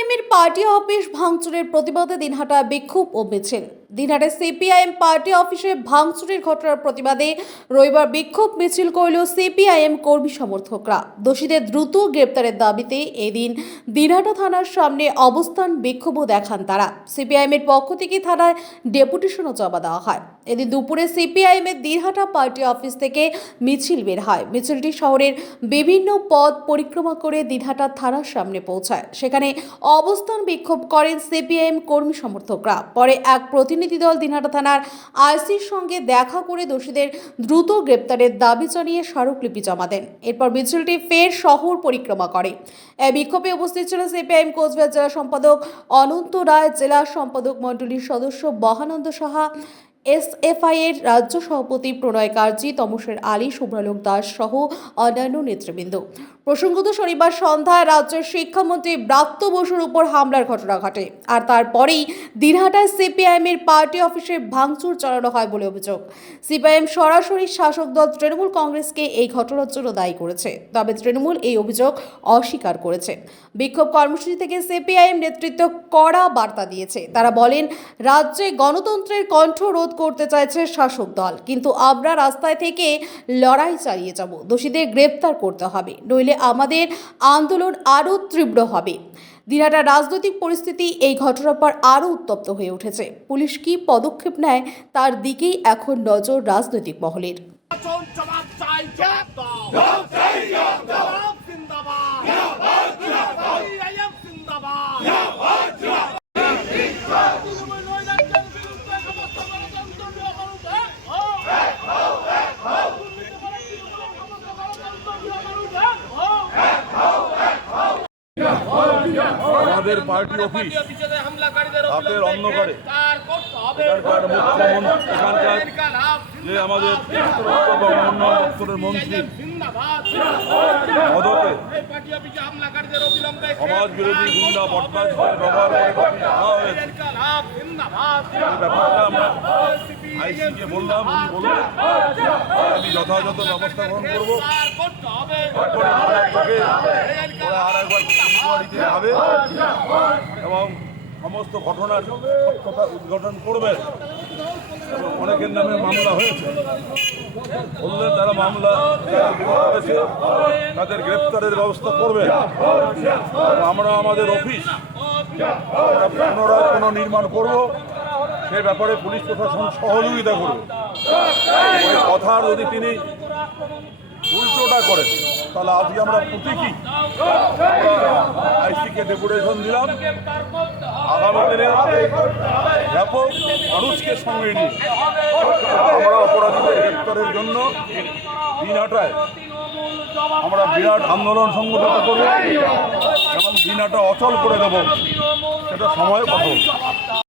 সিপিআইএমের party office ভাঙচুরের প্রতিবাদে দিনহাটা বিক্ষোভ ও মিছিল। দিনহাটে সিপিআইএম পার্টি অফিসে ভাঙচুরের ঘটনার প্রতিবাদে রবিবার বিক্ষোভ মিছিল করল সিপিআইএম কর্মী সমর্থকরা। দোষীদের দ্রুত গ্রেপ্তারের দাবিতে এদিন দিনহাটা থানার সামনে অবস্থান বিক্ষোভও দেখান তারা। সিপিআইএমের পক্ষ থেকে থানায় ডেপুটেশনও জমা দেওয়া হয়। এদিন দুপুরে সিপিআইএমের দিনহাটা পার্টি অফিস থেকে মিছিল বের হয়। মিছিলটি শহরের বিভিন্ন পথ পরিক্রমা করে দিনহাটা থানার সামনে পৌঁছায়। সেখানে অবস্থান বিক্ষোভ করেন সিপিআইএম কর্মী সমর্থকরা। পরে এক প্রতিনিধি দল দিনহাটা থানার আইসির সঙ্গে দেখা করে দোষীদের দ্রুত গ্রেপ্তারের দাবি জানিয়ে স্মারকলিপি জমা দেন। এরপর মিছিলটি ফের শহর পরিক্রমা করে। এই বিক্ষোভে উপস্থিত ছিলেন সিপিআইএম কোচবিহার জেলা সম্পাদক অনন্ত রায়, জেলা সম্পাদক মণ্ডলীর সদস্য বহানন্দ সাহা, এসএফআই এর রাজ্য সভাপতি প্রণয় কার্জি, তমসের আলী, শুভ্রালোক দাস সহ অন্যান্য নেতৃবৃন্দ। প্রসঙ্গত শনিবার সন্ধ্যায় রাজ্যের শিক্ষামন্ত্রী ব্রাত্য বসুর উপর হামলার ঘটনা ঘটে। আর তারপরেই দিনহাটায় সিপিআইএমের পার্টি অফিসে ভাঙচুর চালানো হয় বলে অভিযোগ। সিপিআইএম সরাসরি শাসক দল তৃণমূল কংগ্রেসকে এই ঘটনার জন্য দায়ী করেছে। তবে তৃণমূল এই অভিযোগ অস্বীকার করেছে। বিক্ষোভ কর্মসূচি থেকে সিপিআইএম নেতৃত্ব কড়া বার্তা দিয়েছে। তারা বলেন, রাজ্যে গণতন্ত্রের কণ্ঠ রোধ করতে চাইছে শাসক দল। কিন্তু আমরা রাস্তায় থেকে লড়াই চালিয়ে যাব। দোষীদের গ্রেপ্তার করতে হবে। নইলে আমাদের আন্দোলন আরও তীব্র হবে। দিনাটা রাজনৈতিক পরিস্থিতি এই ঘটনার পর আরও উত্তপ্ত হয়ে উঠেছে। পুলিশ কি পদক্ষেপ নেয় তার দিকেই এখন নজর রাজনৈতিক মহলের। আমাদের পার্টি অফিস রাতের অন্ধকারে এখানকার মুখ্যমন্ত্রী, এখানকার যে আমাদের অন্য দপ্তরের মন্ত্রী ব্যাপারটা আমরা বললাম, উনি বললেন যথাযথ ব্যবস্থা গ্রহণ করব। হবে আর একবার যাবে এবং সমস্ত ঘটনার সত্যতা উদ্ঘাটন করবেন। এবং অনেকের নামে মামলা হয়েছে। বললেন তারা মামলা করেছে তাদের গ্রেপ্তারের ব্যবস্থা করবে আমরা আমাদের অফিস আমরা পুনরায় পুনর্নির্মাণ করব। সে ব্যাপারে পুলিশ প্রশাসন সহযোগিতা করবে কথার যদি তিনি উল্টোটা করেন, তাহলে আজকে আমরা প্রতীকী আইসিকে ডেপুটেশন দিলাম। আগামী দিনে ব্যাপক মানুষকে সঙ্গে নিয়ে আমরা অপরাধীদের গ্রেপ্তারের জন্য দিনহাটায় আমরা বিরাট আন্দোলন সংগঠিত করব এবং দিনহাটা অচল করে দেব। সেটা সময় কথা।